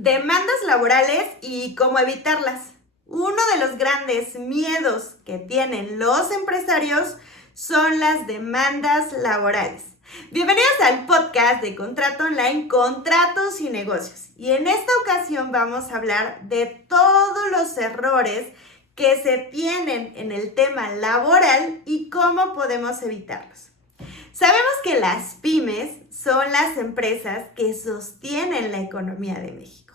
Demandas laborales y cómo evitarlas. Uno de los grandes miedos que tienen los empresarios son las demandas laborales. Bienvenidos al podcast de Contrato Online, Contratos y Negocios. Y en esta ocasión vamos a hablar de todos los errores que se tienen en el tema laboral y cómo podemos evitarlos. Sabemos que las pymes son las empresas que sostienen la economía de México.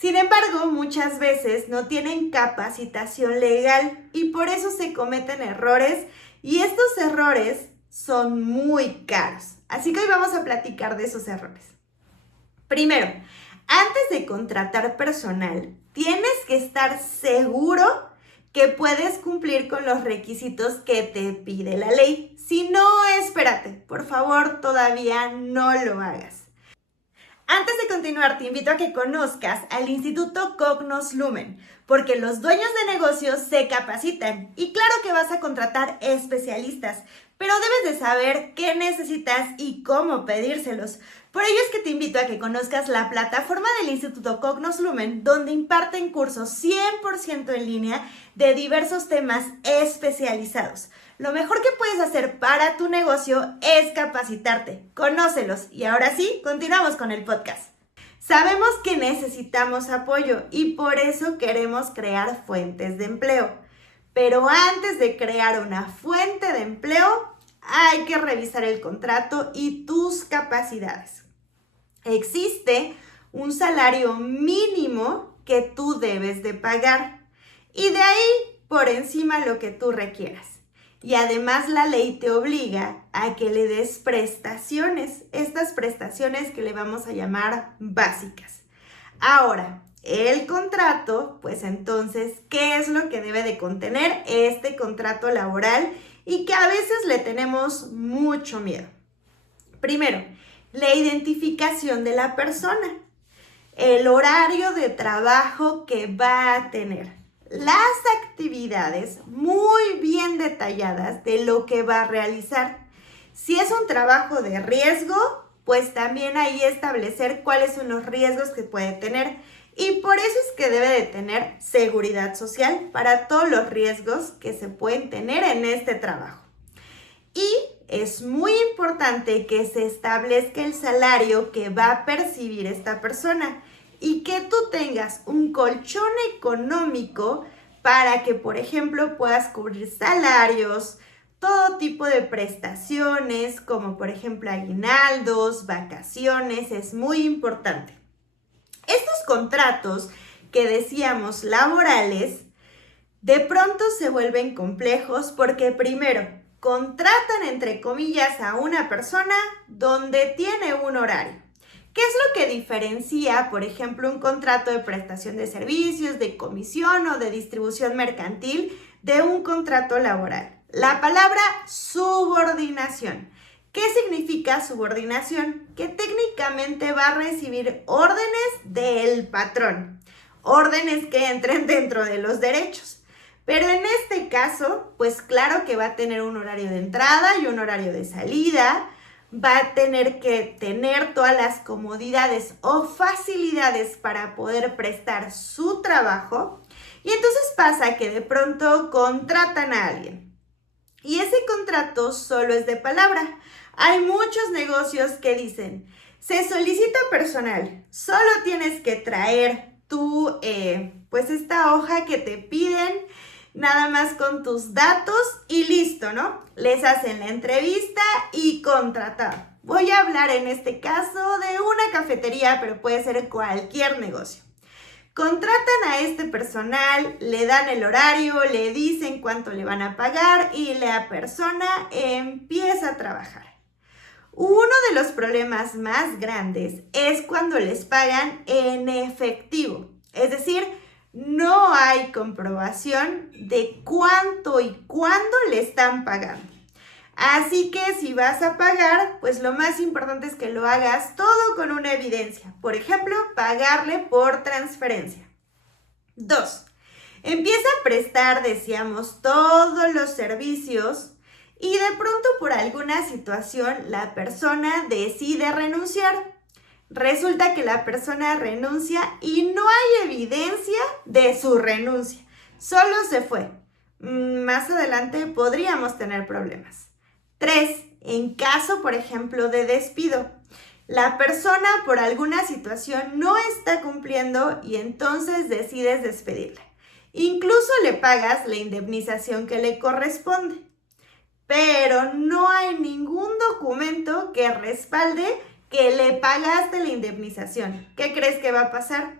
Sin embargo, muchas veces no tienen capacitación legal y por eso se cometen errores y estos errores son muy caros. Así que hoy vamos a platicar de esos errores. Primero, antes de contratar personal, tienes que estar seguro que puedes cumplir con los requisitos que te pide la ley. Si no, espérate, por favor, todavía no lo hagas. Antes de continuar, te invito a que conozcas al Instituto Cognos Lumen, porque los dueños de negocios se capacitan y claro que vas a contratar especialistas, pero debes de saber qué necesitas y cómo pedírselos. Por ello es que te invito a que conozcas la plataforma del Instituto Cognos Lumen, donde imparten cursos 100% en línea de diversos temas especializados. Lo mejor que puedes hacer para tu negocio es capacitarte. Conócelos. Y ahora sí, continuamos con el podcast. Sabemos que necesitamos apoyo y por eso queremos crear fuentes de empleo. Pero antes de crear una fuente de empleo, hay que revisar el contrato y tus capacidades. Existe un salario mínimo que tú debes de pagar y de ahí por encima lo que tú requieras. Y además la ley te obliga a que le des prestaciones, estas prestaciones que le vamos a llamar básicas. Ahora, el contrato, pues entonces, ¿qué es lo que debe de contener este contrato laboral y que a veces le tenemos mucho miedo? Primero, la identificación de la persona, el horario de trabajo que va a tener, las actividades muy bien detalladas de lo que va a realizar. Si es un trabajo de riesgo, pues también ahí establecer cuáles son los riesgos que puede tener. Y por eso es que debe de tener seguridad social para todos los riesgos que se pueden tener en este trabajo. Y es muy importante que se establezca el salario que va a percibir esta persona y que tú tengas un colchón económico para que, por ejemplo, puedas cubrir salarios, todo tipo de prestaciones, como por ejemplo aguinaldos, vacaciones, es muy importante. Estos contratos que decíamos laborales, de pronto se vuelven complejos porque primero, contratan entre comillas a una persona donde tiene un horario. ¿Qué es lo que diferencia, por ejemplo, un contrato de prestación de servicios, de comisión o de distribución mercantil de un contrato laboral? La palabra subordinación. ¿Qué significa subordinación? Que técnicamente va a recibir órdenes del patrón, órdenes que entren dentro de los derechos. Pero en este caso, pues claro que va a tener un horario de entrada y un horario de salida, va a tener que tener todas las comodidades o facilidades para poder prestar su trabajo y entonces pasa que de pronto contratan a alguien y ese contrato solo es de palabra. Hay muchos negocios que dicen, se solicita personal, solo tienes que traer pues esta hoja que te piden, nada más con tus datos y listo, ¿no? Les hacen la entrevista y contratado. Voy a hablar en este caso de una cafetería, pero puede ser cualquier negocio. Contratan a este personal, le dan el horario, le dicen cuánto le van a pagar y la persona empieza a trabajar. Uno de los problemas más grandes es cuando les pagan en efectivo, es decir, no hay comprobación de cuánto y cuándo le están pagando. Así que si vas a pagar, pues lo más importante es que lo hagas todo con una evidencia. Por ejemplo, pagarle por transferencia. 2. Empieza a prestar, decíamos, todos los servicios y de pronto por alguna situación la persona decide renunciar. Resulta que la persona renuncia y no hay evidencia de su renuncia. Solo se fue. Más adelante podríamos tener problemas. 3. En caso, por ejemplo, de despido. La persona por alguna situación no está cumpliendo y entonces decides despedirla. Incluso le pagas la indemnización que le corresponde. Pero no hay ningún documento que respalde que le pagaste la indemnización. ¿Qué crees que va a pasar?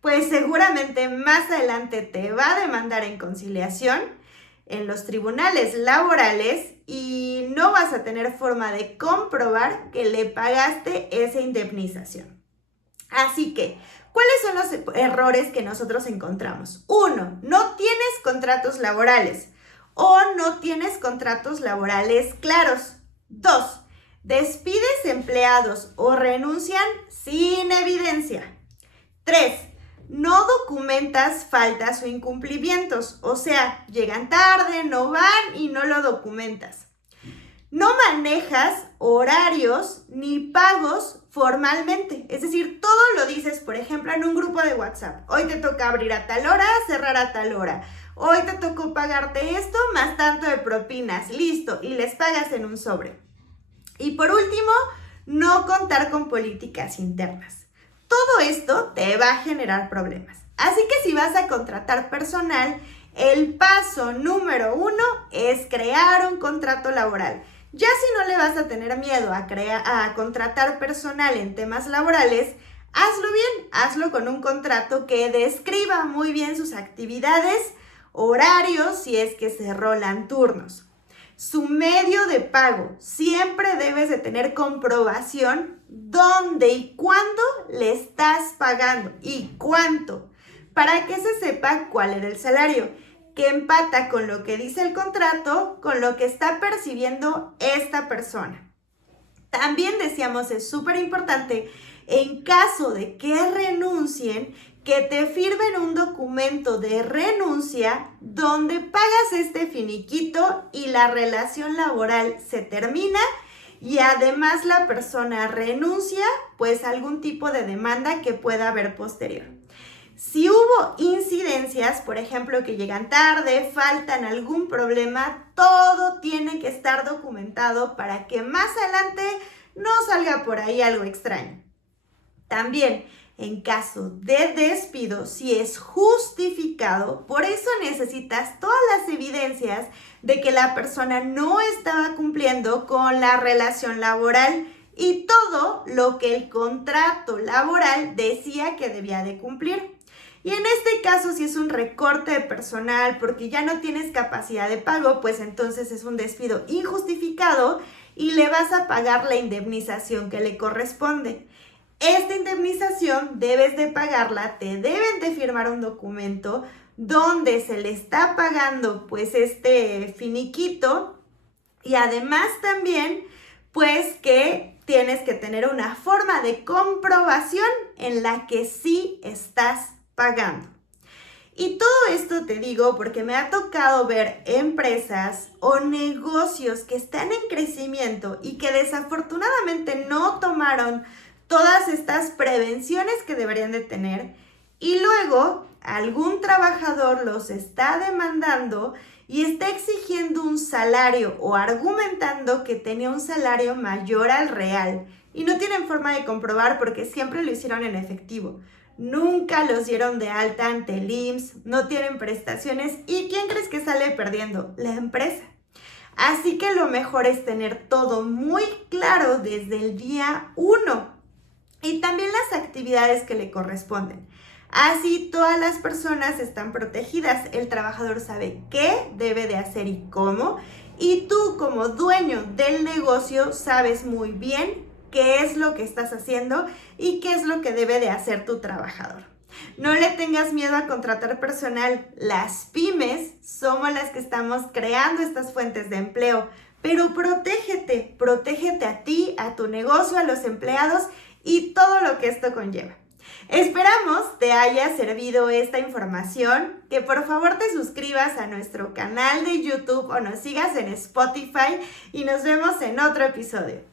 Pues seguramente más adelante te va a demandar en conciliación en los tribunales laborales y no vas a tener forma de comprobar que le pagaste esa indemnización. Así que, ¿cuáles son los errores que nosotros encontramos? 1. No tienes contratos laborales o no tienes contratos laborales claros. 2. Despides empleados o renuncian sin evidencia. 3. No documentas faltas o incumplimientos, o sea, llegan tarde, no van y no lo documentas. No manejas horarios ni pagos formalmente, es decir, todo lo dices, por ejemplo, en un grupo de WhatsApp. Hoy te toca abrir a tal hora, cerrar a tal hora. Hoy te tocó pagarte esto más tanto de propinas, listo, y les pagas en un sobre. Y por último, no contar con políticas internas. Todo esto te va a generar problemas. Así que si vas a contratar personal, el paso número 1 es crear un contrato laboral. Ya si no le vas a tener miedo a contratar personal en temas laborales, hazlo bien, hazlo con un contrato que describa muy bien sus actividades, horarios, si es que se rolan turnos. Su medio de pago, siempre debes de tener comprobación dónde y cuándo le estás pagando y cuánto, para que se sepa cuál era el salario, que empata con lo que dice el contrato, con lo que está percibiendo esta persona. También decíamos, es súper importante, en caso de que renuncien, que te firmen un documento de renuncia donde pagas este finiquito y la relación laboral se termina y además la persona renuncia, pues algún tipo de demanda que pueda haber posterior. Si hubo incidencias, por ejemplo, que llegan tarde, faltan algún problema, todo tiene que estar documentado para que más adelante no salga por ahí algo extraño. También, en caso de despido, si es justificado, por eso necesitas todas las evidencias de que la persona no estaba cumpliendo con la relación laboral y todo lo que el contrato laboral decía que debía de cumplir. Y en este caso, si es un recorte de personal porque ya no tienes capacidad de pago, pues entonces es un despido injustificado y le vas a pagar la indemnización que le corresponde. Esta indemnización debes de pagarla, te deben de firmar un documento donde se le está pagando pues este finiquito y además también pues que tienes que tener una forma de comprobación en la que sí estás pagando. Y todo esto te digo porque me ha tocado ver empresas o negocios que están en crecimiento y que desafortunadamente no tomaron todas estas prevenciones que deberían de tener y luego algún trabajador los está demandando y está exigiendo un salario o argumentando que tenía un salario mayor al real y no tienen forma de comprobar porque siempre lo hicieron en efectivo. Nunca los dieron de alta ante el IMSS, no tienen prestaciones y ¿quién crees que sale perdiendo? La empresa. Así que lo mejor es tener todo muy claro desde el día 1 y también las actividades que le corresponden. Así todas las personas están protegidas, el trabajador sabe qué debe de hacer y cómo y tú como dueño del negocio sabes muy bien qué es lo que estás haciendo y qué es lo que debe de hacer tu trabajador. No le tengas miedo a contratar personal. Las pymes somos las que estamos creando estas fuentes de empleo, pero protégete a ti, a tu negocio, a los empleados y todo lo que esto conlleva. Esperamos te haya servido esta información, que por favor te suscribas a nuestro canal de YouTube o nos sigas en Spotify y nos vemos en otro episodio.